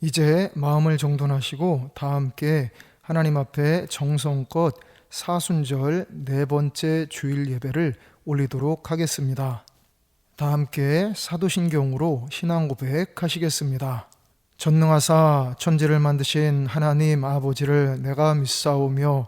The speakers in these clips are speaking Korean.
이제 마음을 정돈하시고 다 함께 하나님 앞에 정성껏 사순절 네 번째 주일 예배를 올리도록 하겠습니다. 다 함께 사도신경으로 신앙 고백하시겠습니다. 전능하사 천지를 만드신 하나님 아버지를 내가 믿사오며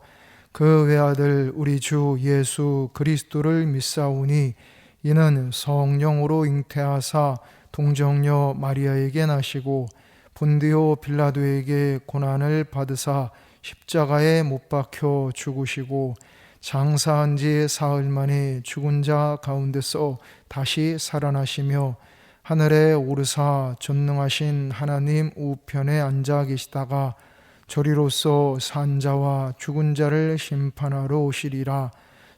그 외아들 우리 주 예수 그리스도를 믿사오니 이는 성령으로 잉태하사 동정녀 마리아에게 나시고 본디오 빌라도에게 고난을 받으사 십자가에 못 박혀 죽으시고 장사한 지 사흘 만에 죽은 자 가운데서 다시 살아나시며 하늘에 오르사 전능하신 하나님 우편에 앉아 계시다가 저리로서 산 자와 죽은 자를 심판하러 오시리라.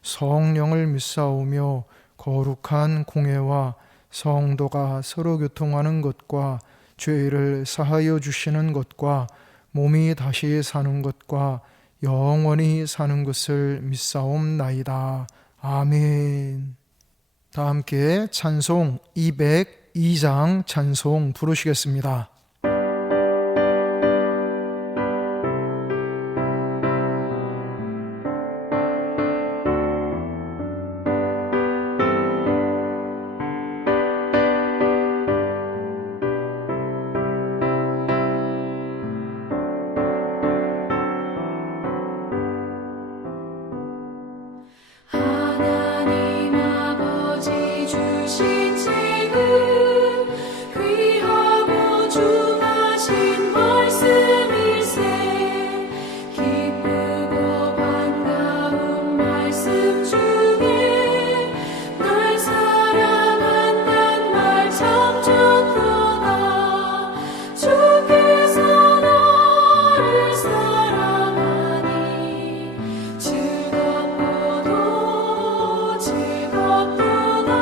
성령을 믿사오며 거룩한 공회와 성도가 서로 교통하는 것과 죄를 사하여 주시는 것과 몸이 다시 사는 것과 영원히 사는 것을 믿사옵나이다. 아멘. 다 함께 찬송 202장 찬송 부르시겠습니다. 하나님 아버지 주신 책은 귀하고 중하신 말씀일세. 기쁘고 반가운 말씀 중에 날 사랑한단 말 참 좋도다. 주께서 나를 사랑하니 즐겁고도 즐겁도다.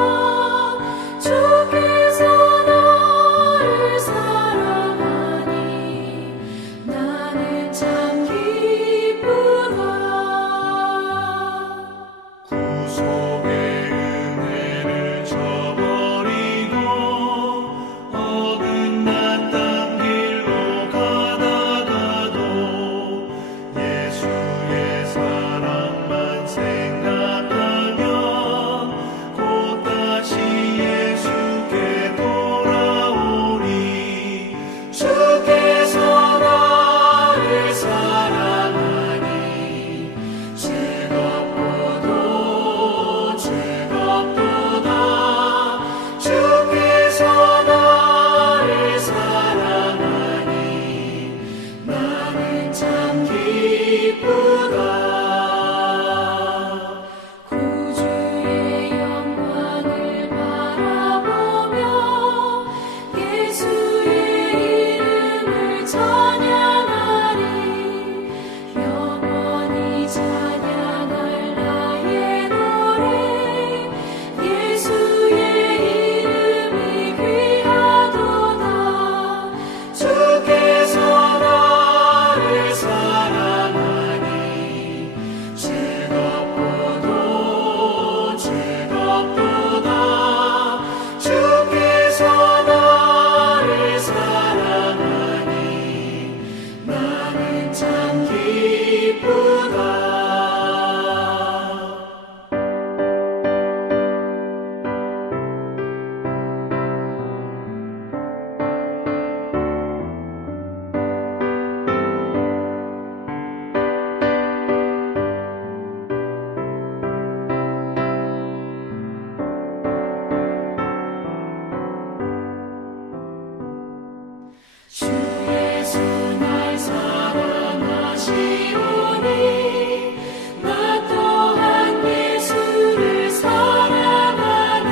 주께서 나를 사랑하니 나는 참 기쁘다. 구속의 은혜를 저버리고 어긋났던 길로 가다가도 예수의 사랑만 생각하면 곧 다시 예수께 돌아오리. 주께서 나를 사랑하니 즐겁고도 즐겁도다. 주께서 나를 사랑하니 나는 참 기쁘다. 구주의 영광을 바라보며 예수의 이름을 찬양하리. 영원히 찬양할 나의 노래. 예수의 이름이 귀하도다. 주께서 나를 사랑하니 즐겁고도 즐겁도다. 주께서 나를 사랑하니 나는 참 기쁘다. 주 예수 날 사랑하시오니 나 또한 예수를 사랑하네.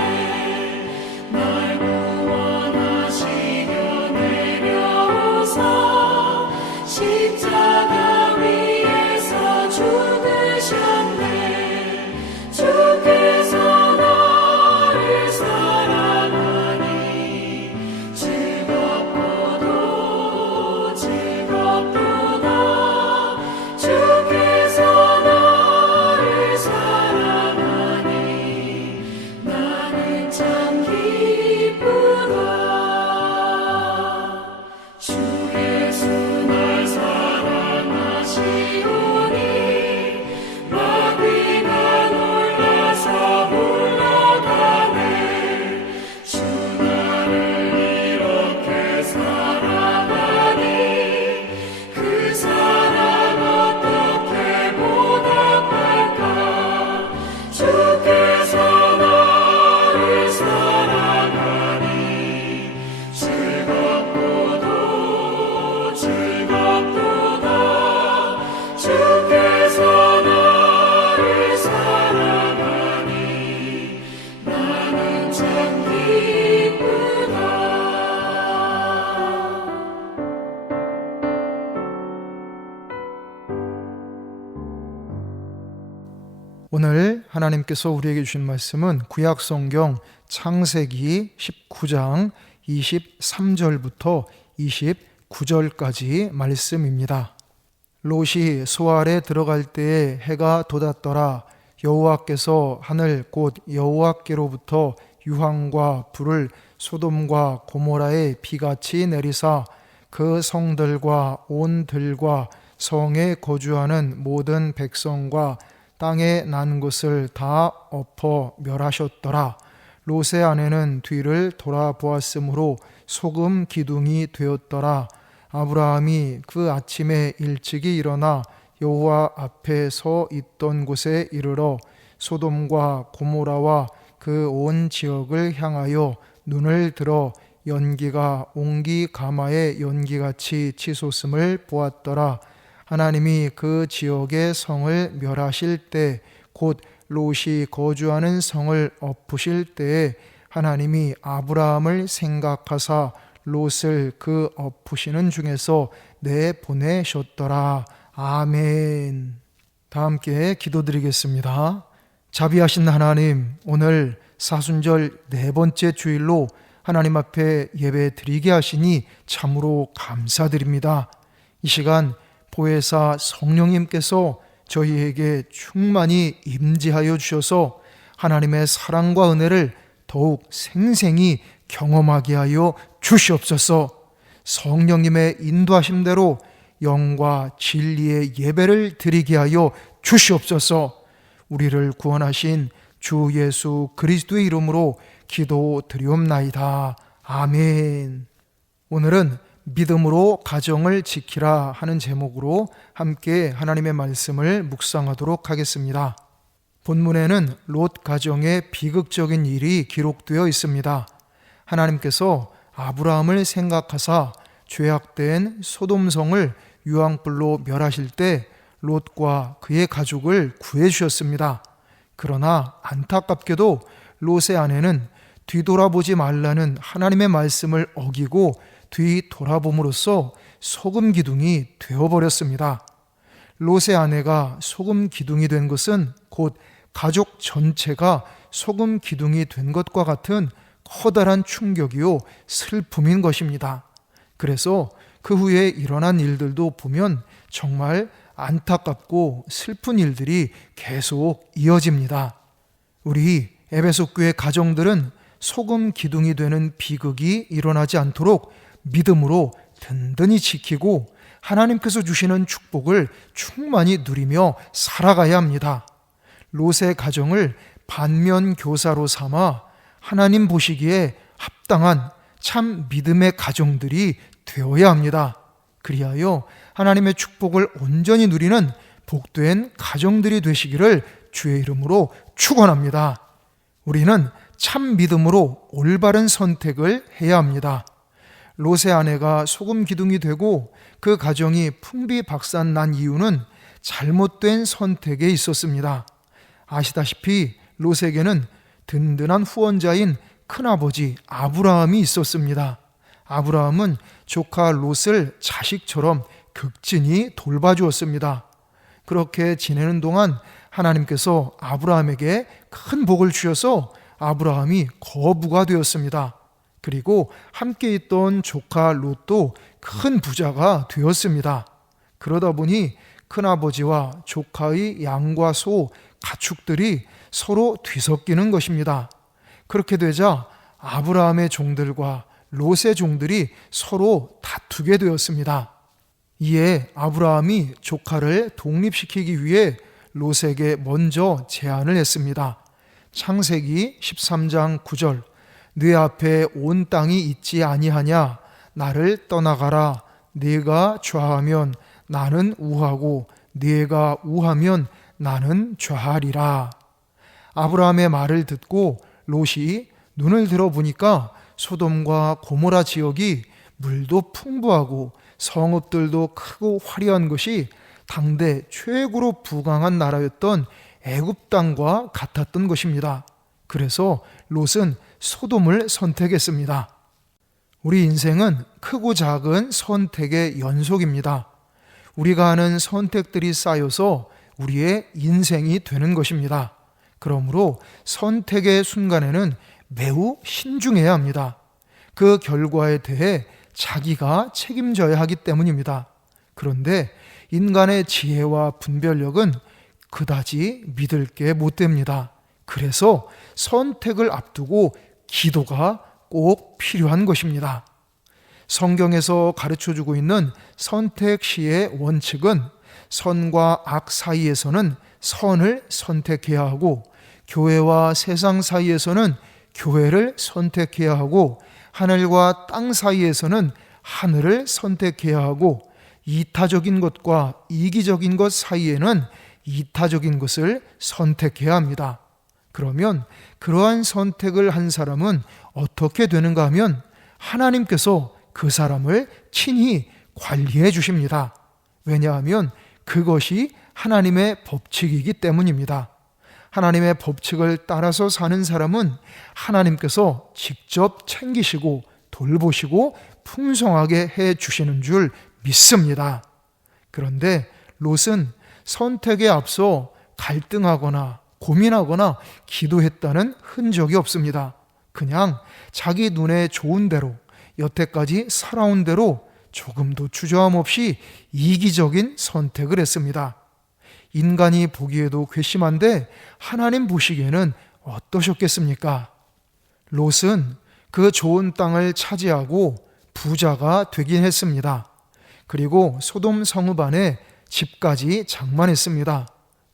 날 구원하시려 내려오사 십자가 위에서 죽으셨네. 주께서 나를 사랑하니 즐겁고도 오늘 하나님께서 우리에게 주신 말씀은 구약 성경 창세기 19장 23절부터 29절까지 말씀입니다. 롯이 소알에 들어갈 때에 해가 돋았더라. 여호와께서 하늘 곧 여호와께로부터 유황과 불을 소돔과 고모라에 비같이 내리사 그 성들과 온 들과 성에 거주하는 모든 백성과 땅에 난 것을 다 엎어 멸하셨더라. 롯의 아내는 뒤를 돌아보았으므로 소금 기둥이 되었더라. 아브라함이 그 아침에 일찍이 일어나 여호와 앞에 서 있던 곳에 이르러 소돔과 고모라와 그 온 지역을 향하여 눈을 들어 연기가 옹기 가마의 연기같이 치솟음을 보았더라. 하나님이 그 지역의 성을 멸하실 때 곧 롯이 거주하는 성을 엎으실 때에 하나님이 아브라함을 생각하사 롯을 그 엎으시는 중에서 내보내셨더라. 아멘. 다 함께 기도드리겠습니다. 자비하신 하나님, 오늘 사순절 네 번째 주일로 하나님 앞에 예배 드리게 하시니 참으로 감사드립니다. 이 시간 보혜사 성령님께서 저희에게 충만히 임재하여 주셔서 하나님의 사랑과 은혜를 더욱 생생히 경험하게 하여 주시옵소서. 성령님의 인도하심대로 영과 진리의 예배를 드리게 하여 주시옵소서. 우리를 구원하신 주 예수 그리스도의 이름으로 기도드리옵나이다. 아멘. 오늘은 믿음으로 가정을 지키라 하는 제목으로 함께 하나님의 말씀을 묵상하도록 하겠습니다. 본문에는 롯 가정의 비극적인 일이 기록되어 있습니다. 하나님께서 아브라함을 생각하사 죄악된 소돔성을 유황불로 멸하실 때 롯과 그의 가족을 구해 주셨습니다. 그러나 안타깝게도 롯의 아내는 뒤돌아보지 말라는 하나님의 말씀을 어기고 뒤돌아봄으로써 소금 기둥이 되어버렸습니다. 롯의 아내가 소금 기둥이 된 것은 곧 가족 전체가 소금 기둥이 된 것과 같은 커다란 충격이요 슬픔인 것입니다. 그래서 그 후에 일어난 일들도 보면 정말 안타깝고 슬픈 일들이 계속 이어집니다. 우리 에베소 교회 가정들은 소금 기둥이 되는 비극이 일어나지 않도록 믿음으로 든든히 지키고 하나님께서 주시는 축복을 충만히 누리며 살아가야 합니다. 롯의 가정을 반면 교사로 삼아 하나님 보시기에 합당한 참 믿음의 가정들이 되어야 합니다. 그리하여 하나님의 축복을 온전히 누리는 복된 가정들이 되시기를 주의 이름으로 축원합니다. 우리는 참 믿음으로 올바른 선택을 해야 합니다. 롯의 아내가 소금 기둥이 되고 그 가정이 풍비박산 난 이유는 잘못된 선택에 있었습니다. 아시다시피 롯에게는 든든한 후원자인 큰아버지 아브라함이 있었습니다. 아브라함은 조카 롯을 자식처럼 극진히 돌봐주었습니다. 그렇게 지내는 동안 하나님께서 아브라함에게 큰 복을 주셔서 아브라함이 거부가 되었습니다. 그리고 함께 있던 조카 롯도 큰 부자가 되었습니다. 그러다 보니 큰아버지와 조카의 양과 소, 가축들이 서로 뒤섞이는 것입니다. 그렇게 되자 아브라함의 종들과 롯의 종들이 서로 다투게 되었습니다. 이에 아브라함이 조카를 독립시키기 위해 롯에게 먼저 제안을 했습니다. 창세기 13장 9절 네 앞에 온 땅이 있지 아니하냐 나를 떠나가라 네가 좌하면 나는 우하고 네가 우하면 나는 좌하리라. 아브라함의 말을 듣고 롯이 눈을 들어보니까 소돔과 고모라 지역이 물도 풍부하고 성읍들도 크고 화려한 것이 당대 최고로 부강한 나라였던 애굽 땅과 같았던 것입니다. 그래서 롯은 소돔을 선택했습니다. 우리 인생은 크고 작은 선택의 연속입니다. 우리가 하는 선택들이 쌓여서 우리의 인생이 되는 것입니다. 그러므로 선택의 순간에는 매우 신중해야 합니다. 그 결과에 대해 자기가 책임져야 하기 때문입니다. 그런데 인간의 지혜와 분별력은 그다지 믿을 게 못 됩니다. 그래서 선택을 앞두고 기도가 꼭 필요한 것입니다. 성경에서 가르쳐주고 있는 선택 시의 원칙은 선과 악 사이에서는 선을 선택해야 하고, 교회와 세상 사이에서는 교회를 선택해야 하고, 하늘과 땅 사이에서는 하늘을 선택해야 하고, 이타적인 것과 이기적인 것 사이에는 이타적인 것을 선택해야 합니다. 그러면 그러한 선택을 한 사람은 어떻게 되는가 하면 하나님께서 그 사람을 친히 관리해 주십니다. 왜냐하면 그것이 하나님의 법칙이기 때문입니다. 하나님의 법칙을 따라서 사는 사람은 하나님께서 직접 챙기시고 돌보시고 풍성하게 해 주시는 줄 믿습니다. 그런데 롯은 선택에 앞서 갈등하거나 고민하거나 기도했다는 흔적이 없습니다. 그냥 자기 눈에 좋은 대로, 여태까지 살아온 대로 조금도 주저함 없이 이기적인 선택을 했습니다. 인간이 보기에도 괘씸한데 하나님 보시기에는 어떠셨겠습니까? 롯은 그 좋은 땅을 차지하고 부자가 되긴 했습니다. 그리고 소돔 성읍 안에 집까지 장만했습니다.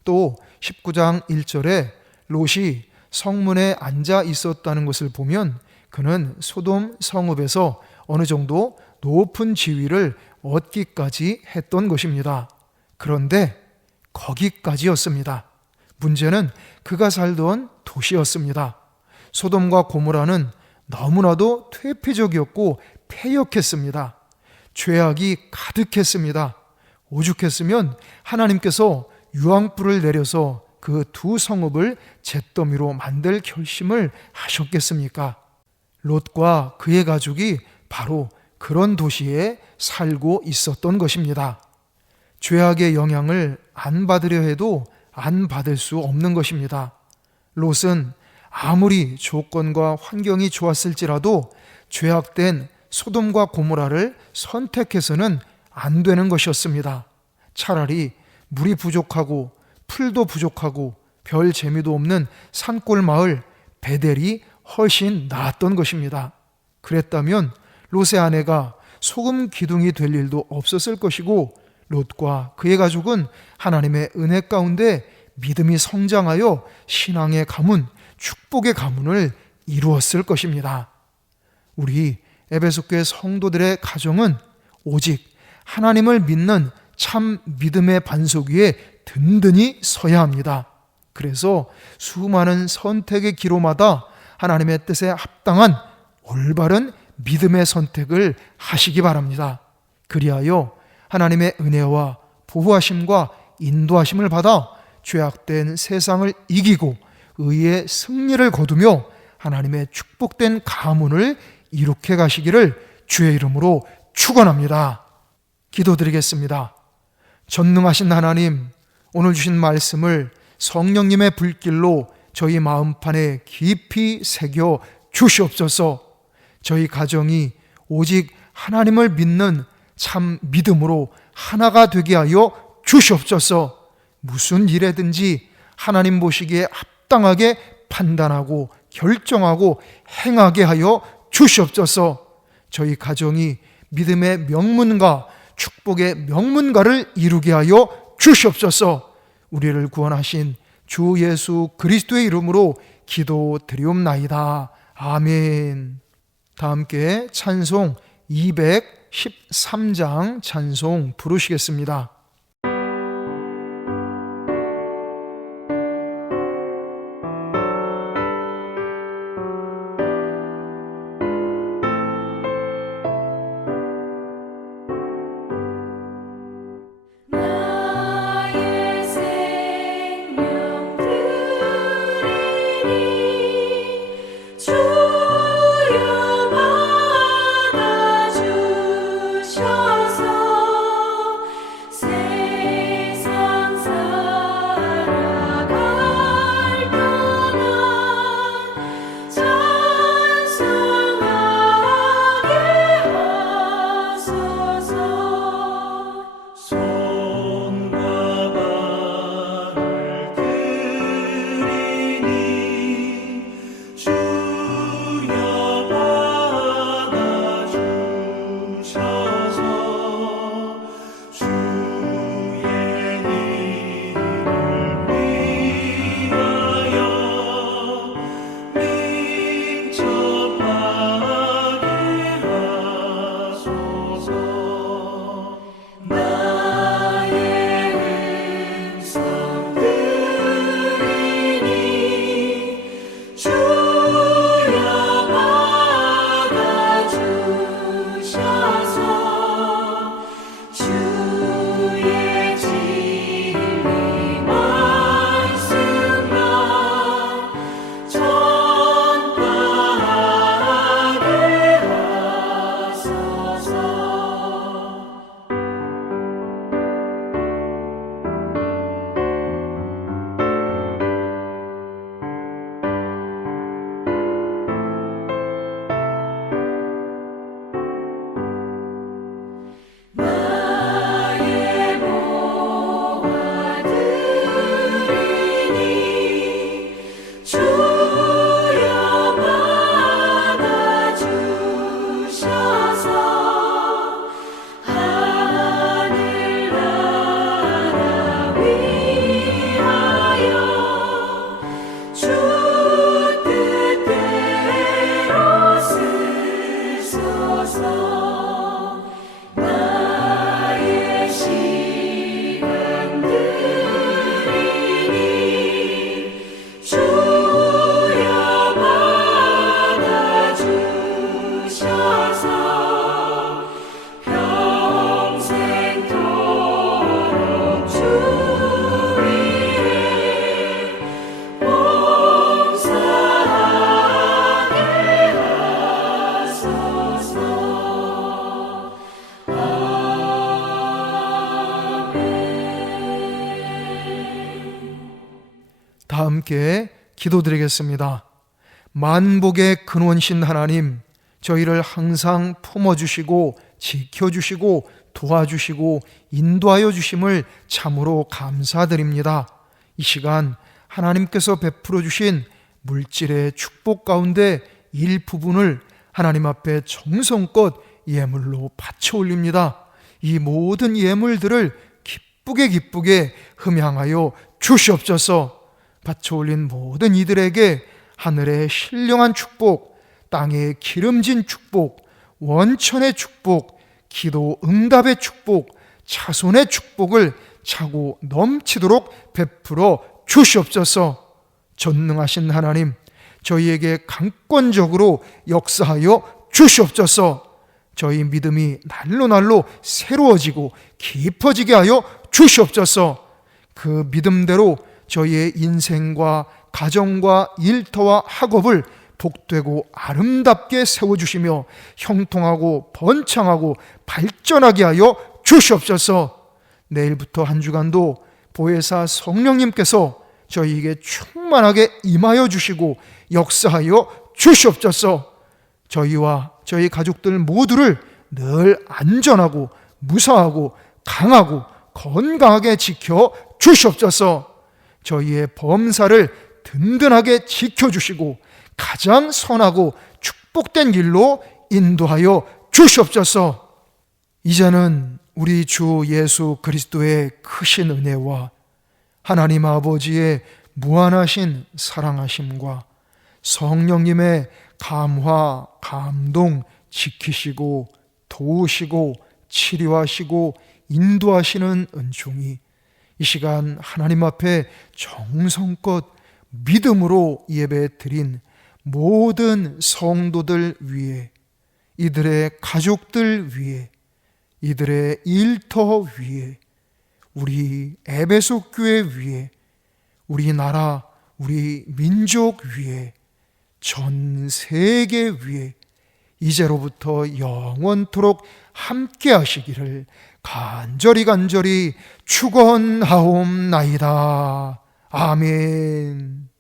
또 19장 1절에 롯이 성문에 앉아 있었다는 것을 보면 그는 소돔 성읍에서 어느 정도 높은 지위를 얻기까지 했던 것입니다. 그런데 거기까지였습니다. 문제는 그가 살던 도시였습니다. 소돔과 고모라는 너무나도 퇴폐적이었고 패역했습니다. 죄악이 가득했습니다. 오죽했으면 하나님께서 유황불을 내려서 그 두 성읍을 잿더미로 만들 결심을 하셨겠습니까? 롯과 그의 가족이 바로 그런 도시에 살고 있었던 것입니다. 죄악의 영향을 안 받으려 해도 안 받을 수 없는 것입니다. 롯은 아무리 조건과 환경이 좋았을지라도 죄악된 소돔과 고모라를 선택해서는 안 되는 것이었습니다. 차라리 물이 부족하고 풀도 부족하고 별 재미도 없는 산골 마을 베델이 훨씬 나았던 것입니다. 그랬다면 롯의 아내가 소금 기둥이 될 일도 없었을 것이고, 롯과 그의 가족은 하나님의 은혜 가운데 믿음이 성장하여 신앙의 가문, 축복의 가문을 이루었을 것입니다. 우리 에베소교회 성도들의 가정은 오직 하나님을 믿는 참 믿음의 반석 위에 든든히 서야 합니다. 그래서 수많은 선택의 기로마다 하나님의 뜻에 합당한 올바른 믿음의 선택을 하시기 바랍니다. 그리하여 하나님의 은혜와 보호하심과 인도하심을 받아 죄악된 세상을 이기고 의의 승리를 거두며 하나님의 축복된 가문을 이룩해 가시기를 주의 이름으로 축원합니다. 기도드리겠습니다. 전능하신 하나님, 오늘 주신 말씀을 성령님의 불길로 저희 마음판에 깊이 새겨 주시옵소서. 저희 가정이 오직 하나님을 믿는 참 믿음으로 하나가 되게 하여 주시옵소서. 무슨 일에든지 하나님 보시기에 합당하게 판단하고 결정하고 행하게 하여 주시옵소서. 저희 가정이 믿음의 명문가, 축복의 명문가를 이루게 하여 주시옵소서. 우리를 구원하신 주 예수 그리스도의 이름으로 기도드리옵나이다. 아멘. 다 함께 찬송 213장 찬송 부르시겠습니다. 나의 생명 드리니 주여 받아주셔서 함께 기도드리겠습니다. 만복의 근원신 하나님, 저희를 항상 품어주시고 지켜주시고 도와주시고 인도하여 주심을 참으로 감사드립니다. 이 시간 하나님께서 베풀어 주신 물질의 축복 가운데 일부분을 하나님 앞에 정성껏 예물로 바쳐 올립니다. 이 모든 예물들을 기쁘게 흠양하여 주시옵소서. 바쳐 올린 모든 이들에게 하늘의 신령한 축복, 땅의 기름진 축복, 원천의 축복, 기도 응답의 축복, 자손의 축복을 차고 넘치도록 베풀어 주시옵소서. 전능하신 하나님, 저희에게 강권적으로 역사하여 주시옵소서. 저희 믿음이 날로 새로워지고 깊어지게 하여 주시옵소서. 그 믿음대로 저희의 인생과 가정과 일터와 학업을 복되고 아름답게 세워주시며 형통하고 번창하고 발전하게 하여 주시옵소서. 내일부터 한 주간도 보혜사 성령님께서 저희에게 충만하게 임하여 주시고 역사하여 주시옵소서. 저희와 저희 가족들 모두를 늘 안전하고 무사하고 강하고 건강하게 지켜 주시옵소서. 저희의 범사를 든든하게 지켜주시고 가장 선하고 축복된 길로 인도하여 주시옵소서. 이제는 우리 주 예수 그리스도의 크신 은혜와 하나님 아버지의 무한하신 사랑하심과 성령님의 감화, 감동, 지키시고 도우시고 치료하시고 인도하시는 은총이 이 시간 하나님 앞에 정성껏 믿음으로 예배 드린 모든 성도들 위에, 이들의 가족들 위에, 이들의 일터 위에, 우리 에베소 교회 위에, 우리 나라, 우리 민족 위에, 전 세계 위에 이제로부터 영원토록 함께 하시기를 간절히 축원하옵나이다. 아멘.